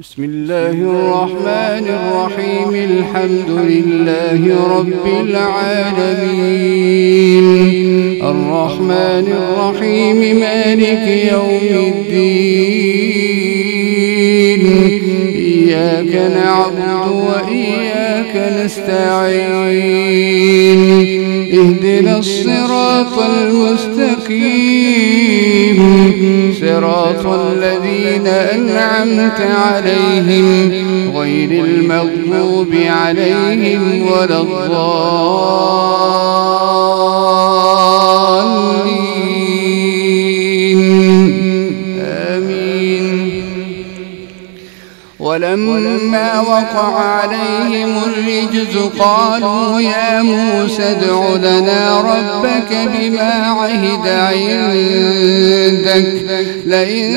بسم الله الرحمن الرحيم. الحمد لله رب العالمين، الرحمن الرحيم، مالك يوم الدين. إياك نعبد وإياك نستعين، اهدنا الصراط المستقيم، صراط الذين أنعمت عليهم غير المغضوب عليهم ولا الضالين. آمين. ولما وقع عليهم الرجز قالوا يا موسى ادع لنا ربك بما عهد عندك لئن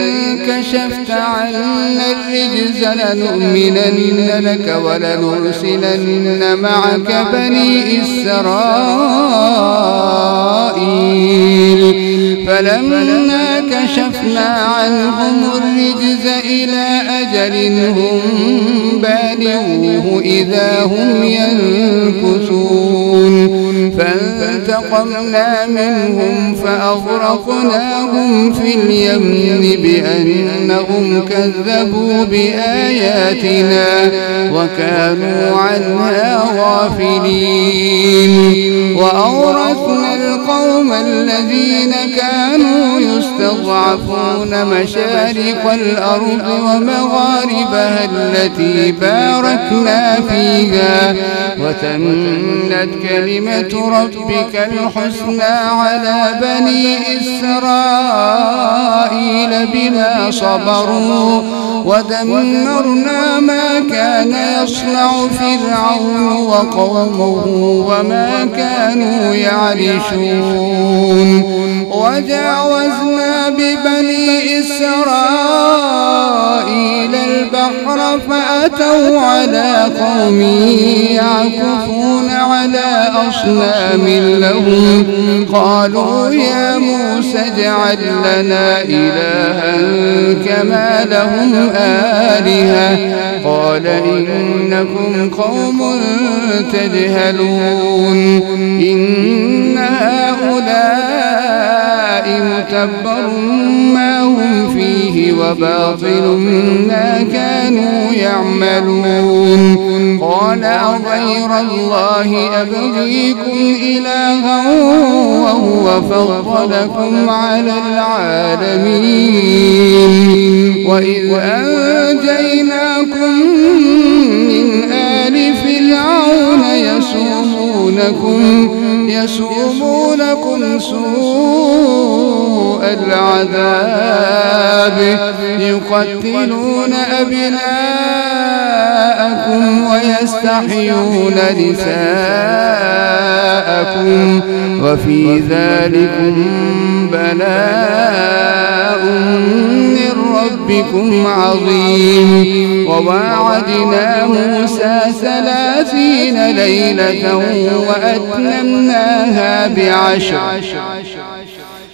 كشفت عنا الرجز لنؤمنن لك ولنرسلن معك بني إسرائيل. فلما كشفنا عنهم الرجز إلى أجل هم بالغوه إذا هم ينكثون. فانتقمنا منهم فأغرقناهم في اليم بأنهم كذبوا بآياتنا وكانوا عنها غافلين. وأورثنا القوم الذين كانوا يستضعفون مشارق الأرض ومغاربها التي باركنا فيها، وتمت كلمة ربك الحسنى على بني إسرائيل بما صبروا، ودمرنا ما كان يصنع فرعون وقومه وما كانوا يعرشون. وجاوزنا ببني إسرائيل البحر فأتوا على قوم يعكفون على أصنام لهم قالوا يا موسى اجعل لنا إلها كما لهم آلهة قال إنكم قوم تجهلون. إن هؤلاء متبر ما هم فيه وباطل ما كانوا يعملون. قال أغير الله أبغيكم إلها وهو فضلكم على العالمين. وإذ أنجيناكم من آل فرعون يسومونكم سوء العذاب يقتلون أبناءكم ويستحيون نساءكم وفي ذلكم بلاء من ربكم عظيم. وواعدنا موسى 30 ليلة وأتممناها ب10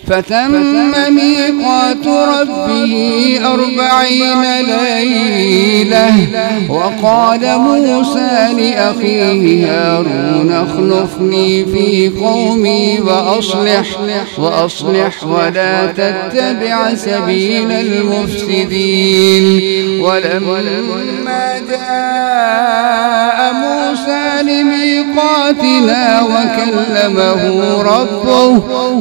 فتم ميقات ربه 40 ليلة. وقال موسى لأخيه هارون اخلفني في قومي وأصلح ولا تتبع سبيل المفسدين. ولما جاء موسى لميقاتنا وكلمه ربه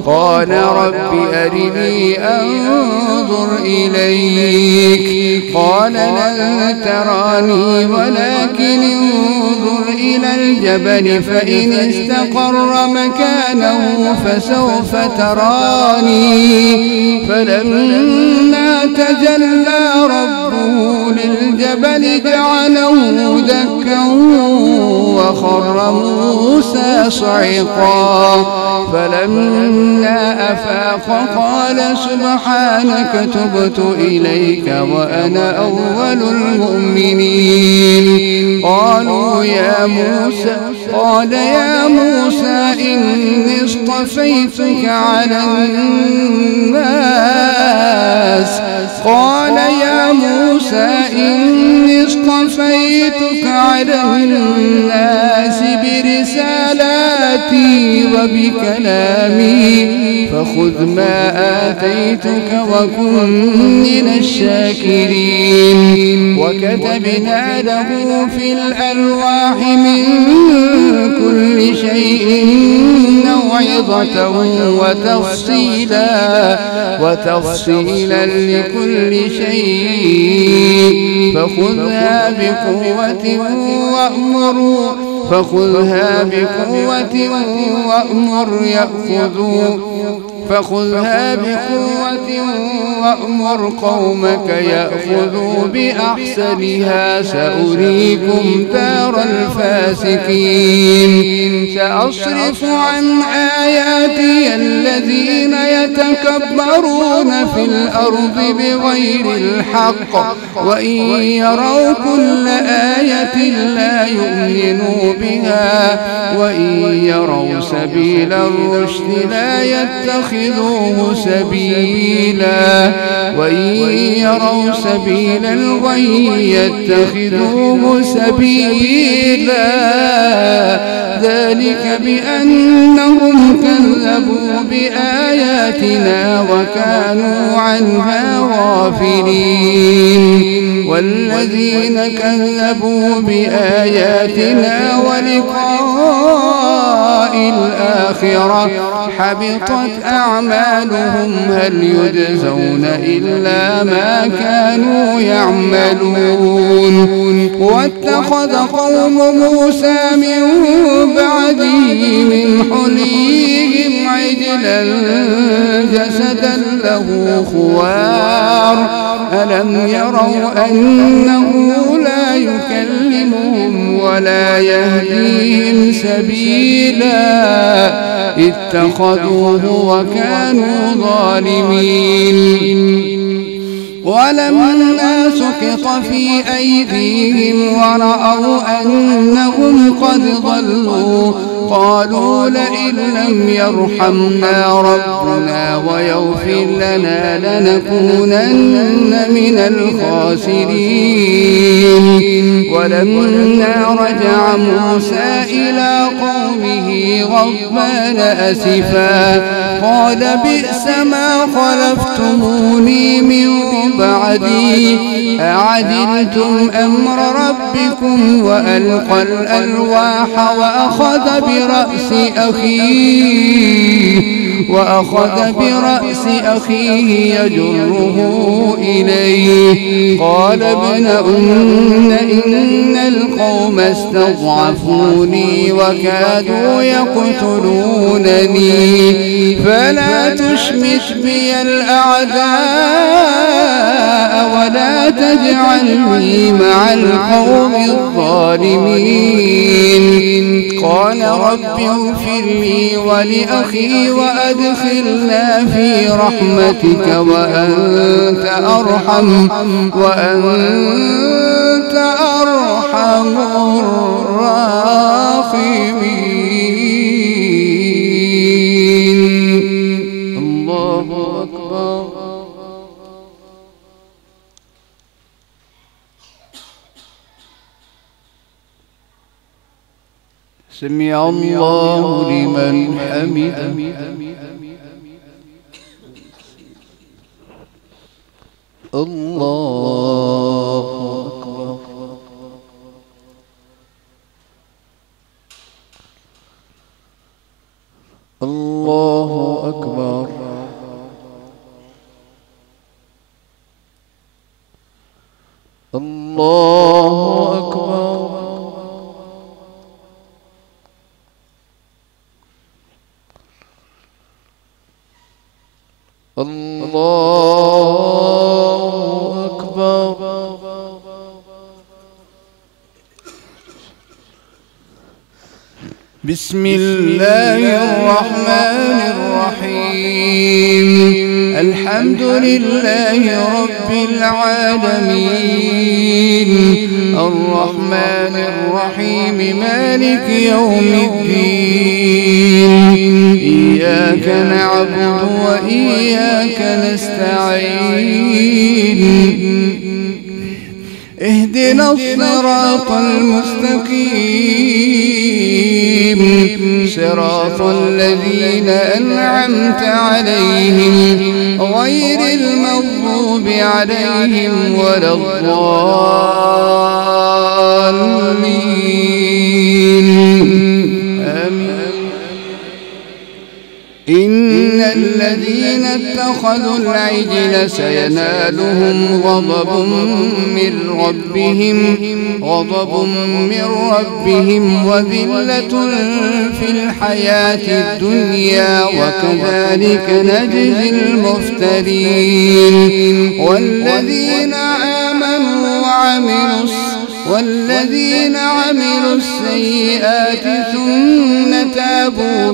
قال رب أرني أنظر إليك قال لن تراني ولكن انظر إلى الجبل فإن استقر مكانه فسوف تراني. فلما تجلى ربه للجبل جعله دكا وخر موسى صعقا. فلما أفاق قال سبحانك تبت إليك وأنا أول المؤمنين. قال يا موسى إني اصطفيتك على الناس. قال يا موسى إني على الناس برسالاتي وبكلامي فخذ ما آتيتك وكن من الشاكرين. وكتبنا له في الألواح من كل شيء موعظة وتفصيلا لكل شيء فخذها بقوة وأمر قومك يأخذوا بأحسنها سأريكم دار الفاسقين. سأصرف عن آياتي الذين يتكبرون في الأرض بغير الحق وإن يروا كل آية لا يؤمنوا بها وإن يروا سبيل الرشد لا يتخذوه سبيلا وإن يروا سبيل الغي يتخذوه سبيلا. ذلك بأنهم كذبوا بآياتنا وكانوا عنها غافلين. والذين كذبوا بآياتنا ولقاء الآخرة حبطت أعمالهم هل يجزون إلا ما كانوا يعملون. واتخذ قوم موسى من بعده من حليهم عجلا جسدا له خوار ألم يروا أنه لا يكلمهم ولا يهديهم سبيلا اتخذوه وكانوا ظالمين. ولما سقط في أيديهم ورأوا أنهم قد ضلوا قالوا لئن لم يرحمنا ربنا ويغفر لنا لنكونن من الخاسرين. ولما رجع موسى إلى قومه غضبان أسفا قال بئس ما خلفتموني من بعدي أعجلتم أمر ربكم وألقى الألواح وأخذ برأس أخيه يجره إليه قال ابن إن القوم استضعفوني وكادوا يقتلونني فلا تشمت بي الأعداء ولا تجعلني مع القوم الظالمين. قال رب اغفر لي ولأخي وأدخلنا في رحمتك وأنت أرحم الراحمين. الله أكبر. سمع الله لمن حمده. الله أكبر. الله أكبر. الله أكبر. الله أكبر. بسم الله الرحمن الرحيم. الحمد لله رب العالمين الرحمن الرحيم مالك يوم الدين إياك نعبد وإياك نستعين اهدنا الصراط المستقيم صراط الذين أنعمت عليهم غير المغضوب عليهم ولا الضالين آمين. إن الذين اتخذوا العجل سينالهم غضب من ربهم وذلة في الحياة الدنيا وكذلك نجزي المفترين. والذين عملوا السيئات ثم تابوا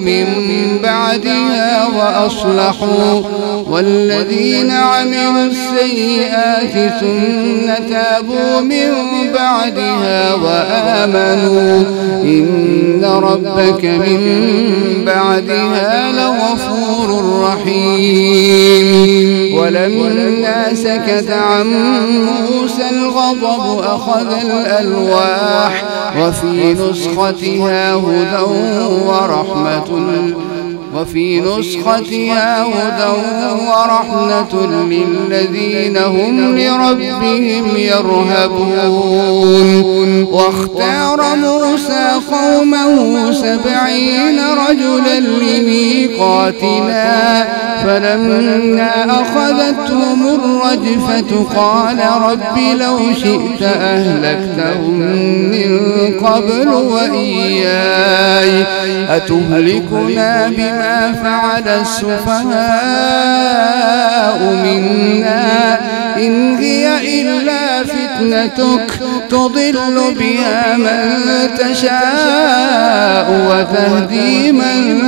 من بعدها وآمنوا إن ربك من بعدها لغفور رحيم. ولما سكت عن موسى الغضب أخذ الألواح وفي نسختها هدى ورحمة للذين هم لربهم يرهبون. واختار موسى قومه 70 رجلا لميقاتنا فلما أخذتهم الرجفة قال رب لو شئت أهلكتهم من قبل وإياي أتهلكنا بما فعل السفهاء منا إن هي إلا فتنتك تضل بها من تشاء وتهدي من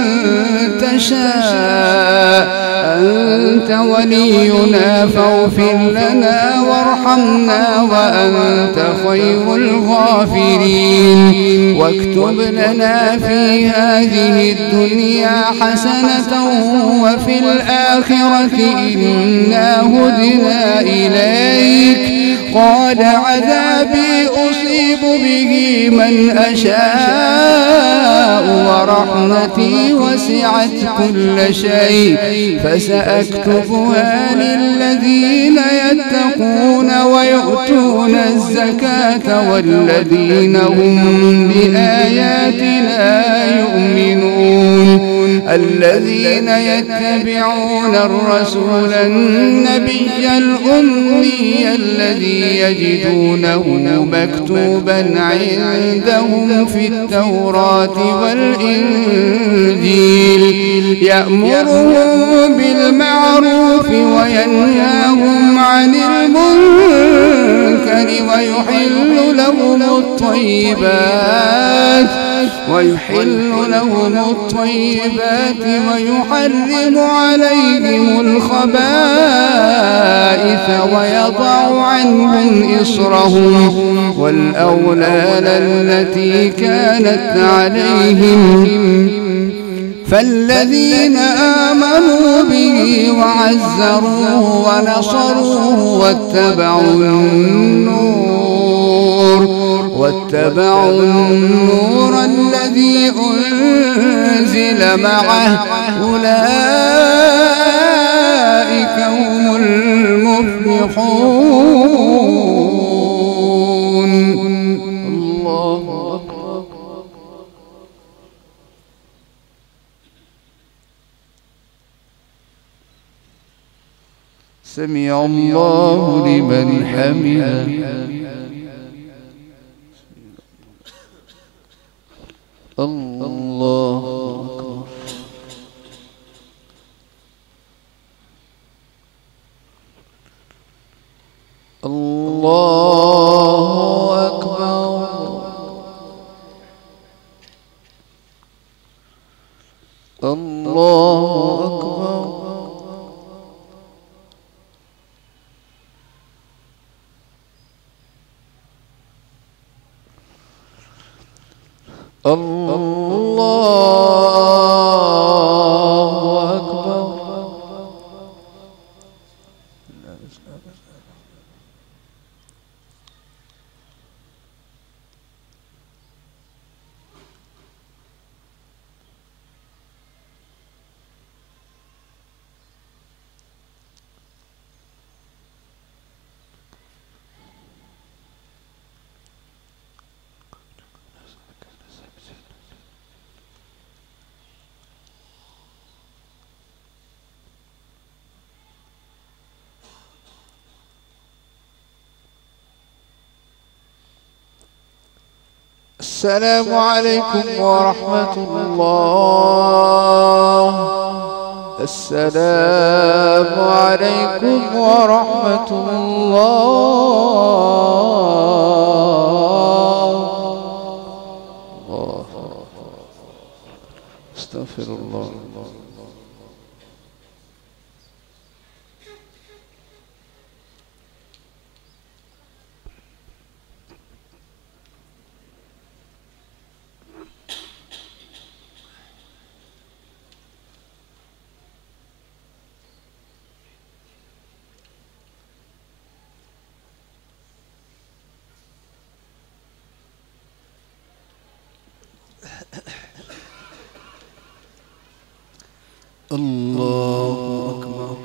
تشاء أنت ولينا فاغفر لنا وارحمنا وأنت خير الغافرين. واكتب لنا في هذه الدنيا حسنة وفي الآخرة إنا هدنا إليك قال عذابي أصيب به من أشاء ورحمتي وسعت كل شيء فسأكتبها للذين يتقون ويؤتون الزكاة والذين هم بآياتنا يؤمنون. الذين يتبعون الرسول النبي الأمي الذي يجدونه مكتوبا عندهم في التوراة والإنجيل يأمرهم بالمعروف وينهاهم عن المنكر ويحل لهم الطيبات ويحرم عليهم الخبائث ويضع عنهم إصرهم والأغلال التي كانت عليهم. فالذين آمنوا به وعزروه ونصروه واتبعوا النور الذي أنزل معه أولئك هم المفلحون. الله أكبر. سمع الله لمن حمده. الله أكبر. الله أكبر. الله أكبر. الله أكبر. السلام عليكم ورحمة الله. السلام عليكم ورحمة الله. استغفر الله. الله أكبر.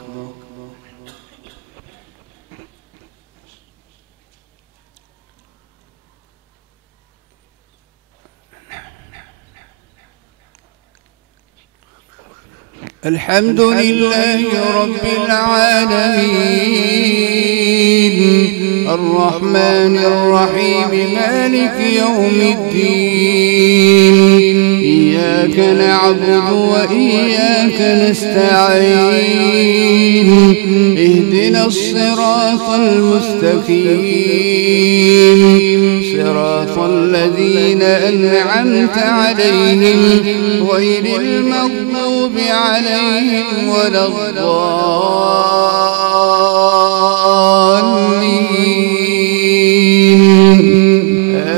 الحمد لله رب العالمين الرحمن الرحيم مالك يوم الدين. إياك نعبد وإياك نستعين. اهدنا الصراط المستقيم صراط الذين أنعمت عليهم غير المغضوب عليهم ولا الضالين.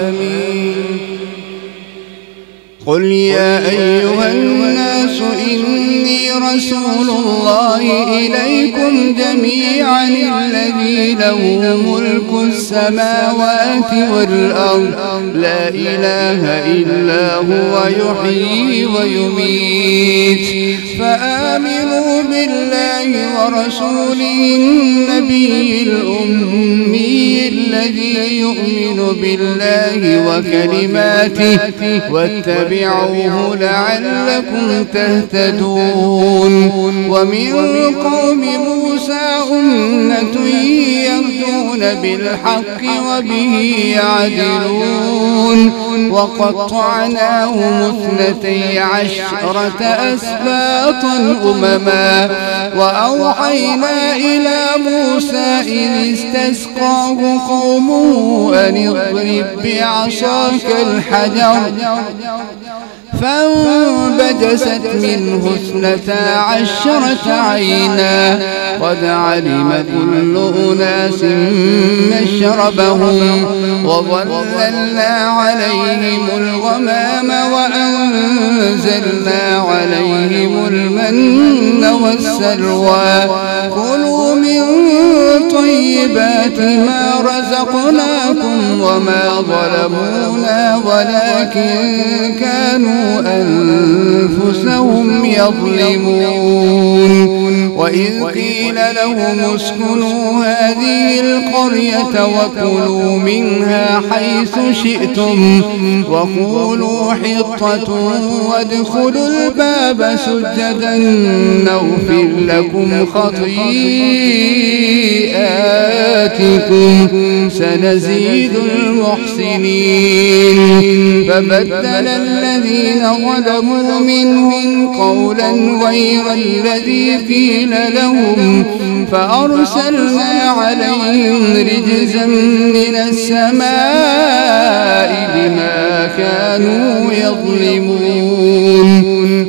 آمين. قل يا أيها الناس إني رسول الله إليكم جميعا الذي له ملك السماوات والأرض لا إله إلا هو يحيي ويميت. فآمنوا بالله ورسوله النبي الأمي الذي يؤمن بالله وكلماته واتبعوه لعلكم تهتدون. ومن قوم موسى أمة يهدون بالحق وبه يعدلون. وقطعناهم 12 أسباطا أمما. وأوحينا إلى موسى إذ استسقاه قومه أن اضرب بعصاك الحجر فانبجست منه 12 عينا قد علم كل أناس مشربهم. وظللنا عليهم الغمام وأنزلنا عليهم المن والسلوى. كلوا من طيبات ما رزقناكم وما ظلمونا ولكن كانوا أنفسهم يظلمون. وإذ قيل لهم اسكنوا هذه القرية وكلوا منها حيث شئتم وقولوا حطة وادخلوا الباب سجدا نغفر لكم خطيئاتكم سنزيد المحسنين. فبدل الذين ظلموا منهم قولا غير الذي قيل لهم فأرسلنا عليهم رجزا من السماء بما كانوا يظلمون.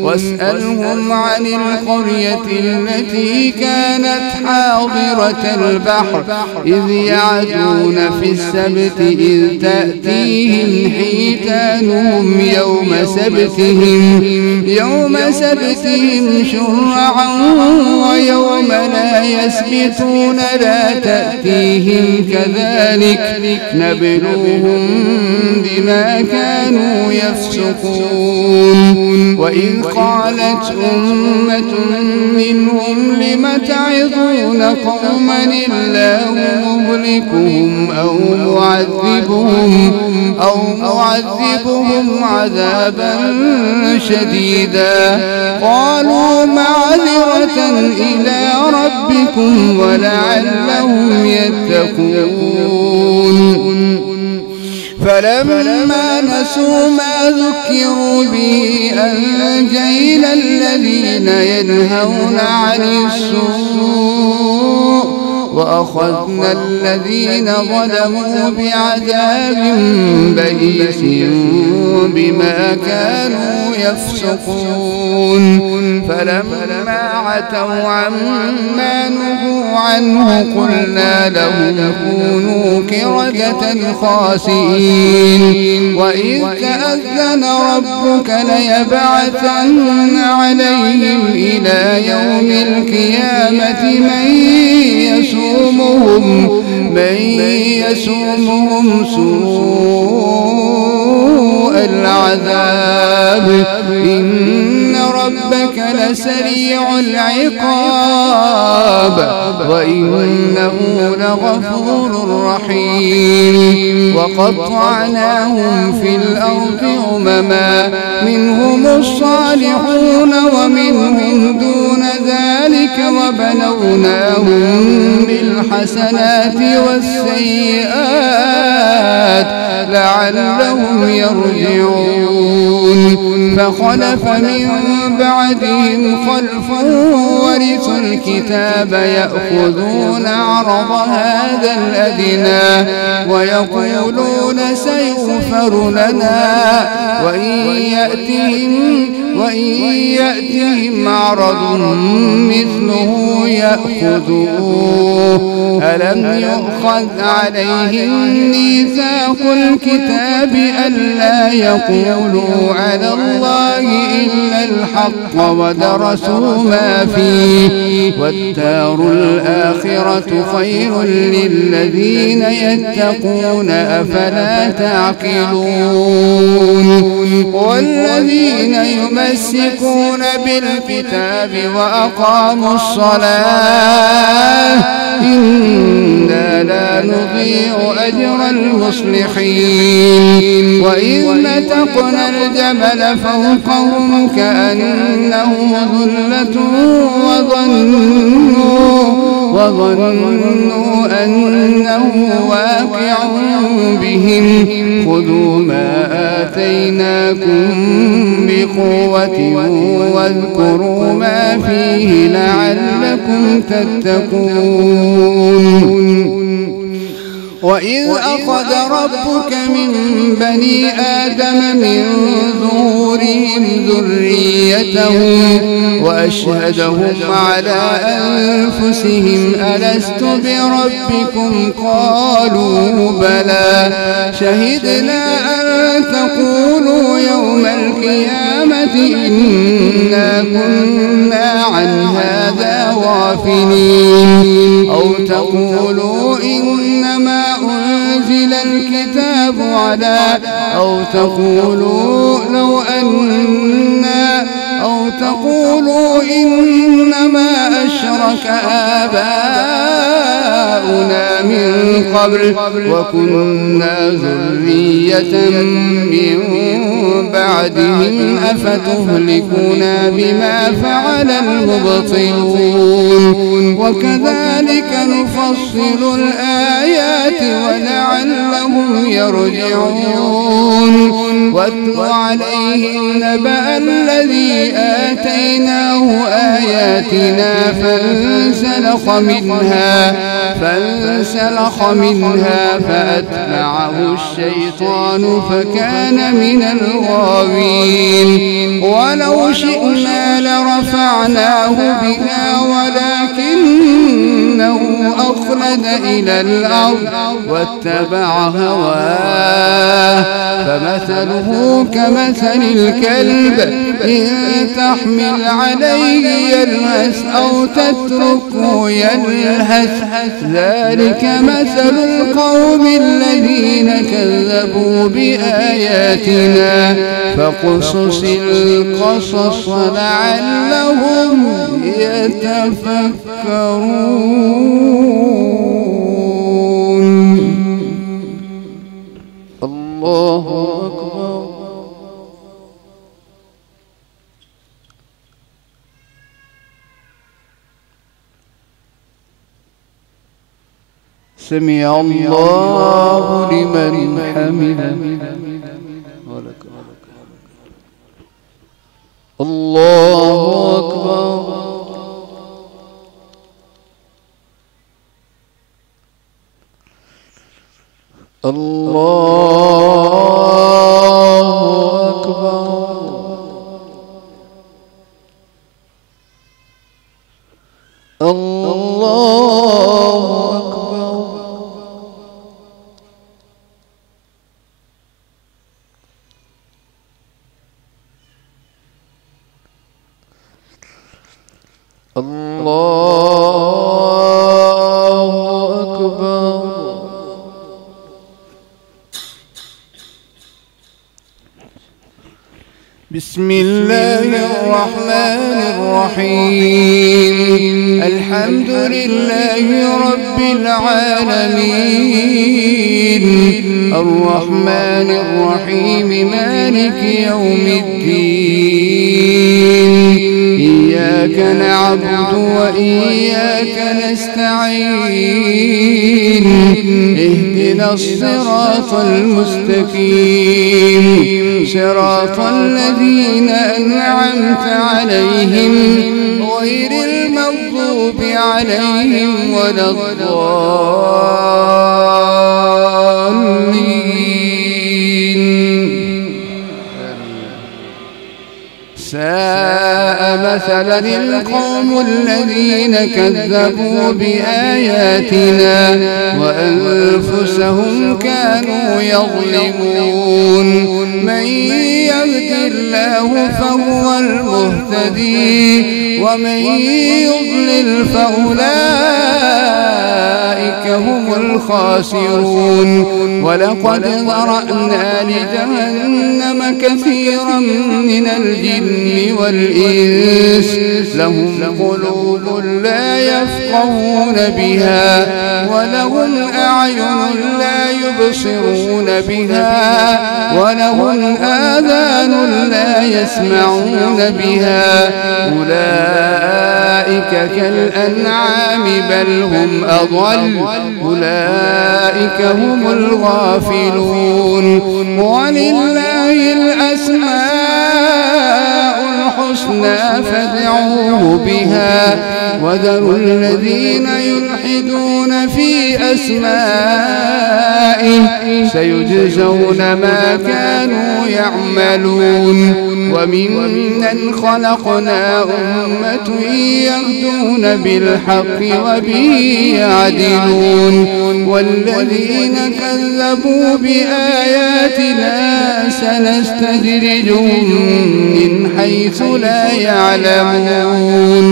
واسألهم عن القرية التي كانت حاضرة البحر إذ يعدون في السبت إذ تأتيهم حيتانهم يوم سبتهم شرعا ويوم لا يسبتون لا تأتيهم كذلك نبلوهم بما كانوا يفسقون. وإذ قالت أمة منهم لم تعظون قوما الله مهلكهم أو معذبهم عذابا شديدا. قالوا معذرة إلى ربكم ولعلهم يتقون. فلما نسوا ما ذكروا به أنجينا الذين ينهون عن السوء وأخذنا الذين ظلموا بعذاب بئيس بما كانوا يفسقون فلما عتوا عما نهوا عنه قلنا لهم كونوا قردة خاسئين وإذ تأذن ربك ليبعثن عليهم إلى يوم القيامة من يسومهم سوء العذاب إن ربك لسريع العقاب وإنه لغفور رحيم وقطعناهم في الأرض أمما منهم الصالحون ومنهم دون ذلك وبلوناهم بالحسنات والسيئات لعلهم يرجعون فخلف من بعدهم خلف ورثوا الكتاب يأخذون عرض هذا الأدنى ويقولون سيغفر لنا وإن يأتهم عرض مثله يأخذوه ألم يؤخذ عليهم ميثاق الكتاب ألا يقولوا على الله إلا الحق ودرسوا ما فيه والدار الآخرة خير للذين يتقون أفلا تعقلون والذين يمسكون بالكتاب وأقاموا الصلاة إنا لا نضيع أجر المصلحين وإذ نتقنا الجبل فوقهم كأنه ظلة وظنوا أنه واقع بهم خذوا ما آتيناكم بقوة واذكروا ما فيه لعلكم تتقون وإذ أخذ ربك من بني آدم من ظهورهم ذريتهم وأشهدهم على أنفسهم ألست بربكم قالوا بلى شهدنا أن تقولوا يوم القيامة إنا كنا عن هذا غافلين أو تقولوا إنما أنزل الكتاب على أو تقولوا إنما أشرك آباؤنا من قبل وكنا ذرية من بعدهم أفتهلكنا بما فعل المبطلون وكذلك نفصل الآيات ولعلهم يرجعون واتل عليهم نبأ الذي آتيناه آياتنا فانسلخ منها فأتبعه الشيطان فكان من الغاوين ولو شئنا لرفعناه بها ولكنه أخلد إلى الأرض واتبع هواه فمثله كمثل الكلب إن تحمل عليه يلهث أو تتركه يلهث ذلك مثل القوم الذين كذبوا بآياتنا فاقصص القصص لعلهم يتفكرون الله أكبر سمع الله لمن حمده. الله أكبر. الله أكبر. الله أكبر. الله أكبر. بسم الله الرحمن الرحيم. الحمد لله رب العالمين الرحمن الرحيم مالك يوم الدين. إياك نعبد وإياك نستعين. اهدنا الصراط المستقيم صراط الذين أنعمت عليهم غير المغضوب عليهم ولا الضالين. ساء مثلا القوم الذين كذبوا بآياتنا وأنفسهم كانوا يظلمون. من يهد الله فهو المهتدي ومن يضلل فأولئك هم الخاسرون. ولقد ذرأنا لجهنم كثيرا من الجن والإنس لهم قلوب لا يفقهون بها ولهم أعين لا يبصرون بها ولهم آذان لا يسمعون بها. أولئك كالأنعام بل هم أضل. أولئك هم الغافلون. ولله الأسماء الحسنى فادعوه بها وذروا الذين يلحدون في أسمائه سيجزون ما كانوا يعملون. وممن خلقنا أمة يهدون بالحق وبه يعدلون. والذين كذبوا بآياتنا سنستدرجهم من حيث لا يعلمون.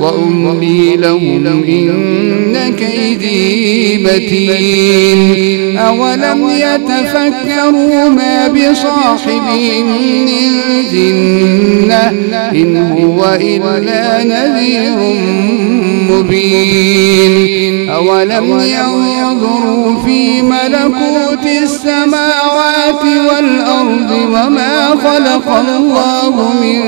وأملي لهم إن كيدي متين. أولم يتفكروا ما بصاحبهم من جنة إن هو إلا نذير مبين. أولم ينظروا في ملكوت السماوات والأرض وما خلق الله من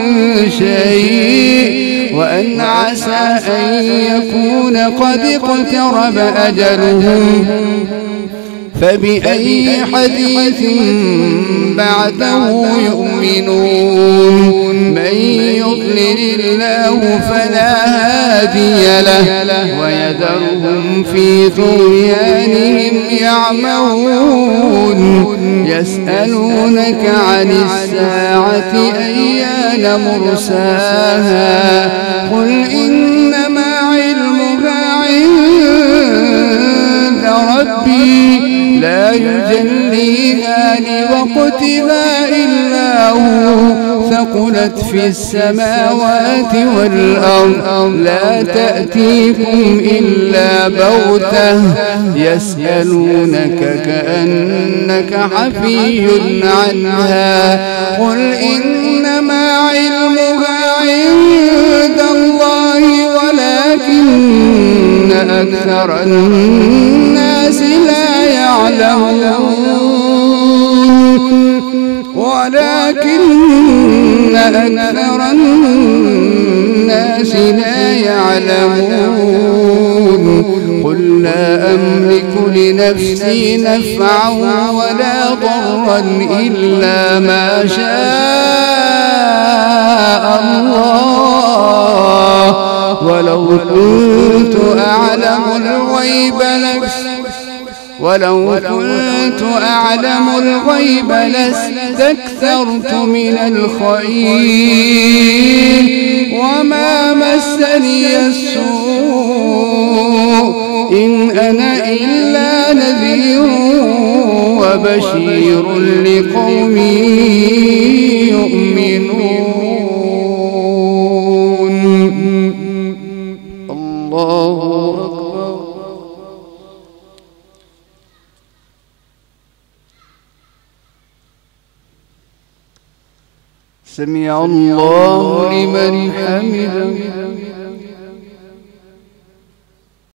شيء وأن عسى أن يكون قد اقترب أجلهم فبأي حديث بعده يؤمنون. من يضلل الله فلا هادي له ويذرهم في طغيانهم يعمهون. يسألونك عن الساعة أيان مرساها قل إنما علمها عند ربي لا يجليها لوقتها إلا هو ثقلت في السماوات والأرض لا تأتيكم إلا بغتة يسألونك كأنك حفي عنها قل إنما علمها عند الله ولكن أكثر الناس لا يعلمون. ولكن أكثر الناس لا يعلمون. قل لا أملك لنفسي نفعا ولا ضرا إلا ما شاء الله ولو كنت أعلم الغيب لاستكثرت من الخير وما مسني السوء إن أنا إلا نذير وبشير لقوم يؤمنون. الله أكبر. سمع الله لمن حمده.